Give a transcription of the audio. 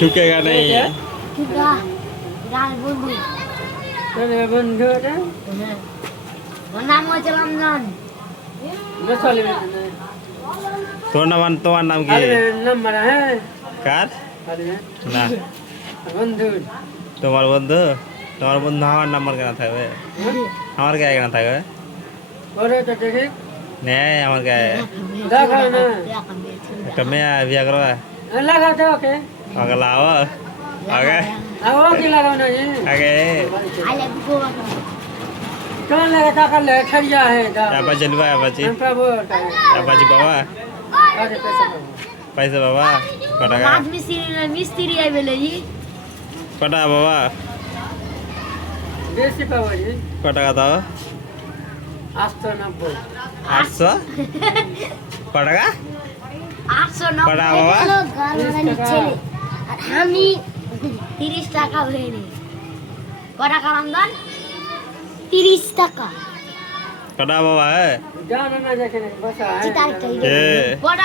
झुकेगा नहीं। झुका गाल बंधु তোর বন্ধুটা ওর নাম হচ্ছে রমজান বসলে তোমার नाम की আরে নাম্বার হ্যাঁ कार আরে ना বন্ধু তোমার বন্ধু আমার নাম্বার কেন থাকবে আমার কে কেন থাকবে ওরে তো দেখি নে আমার কে দেখাও না একটা মেয়ে বিয়া করবা লাগাও তো ওকে আগে লাও আগে আও কি লাগাও না ये আগে আলে গোবা कौन लगा टाका ले खड़िया है दा apa चलवा apaची हम प्रभु apaची बाबा अरे पैसा पैसा बाबा कटाका রাজ মিস্ত্রি আইবেলে জি कटा बाबा देसी पावा जी कटाका दाओ 890 800 कटाका 890 কটা বাবা? হলো গালমারানি ছেলে আর আমি 30 টাকা হয়ে নি কটা রমজান 30 টাকা कटा बाबा है जाना ना जाके बस है চিতার টাই ए কটা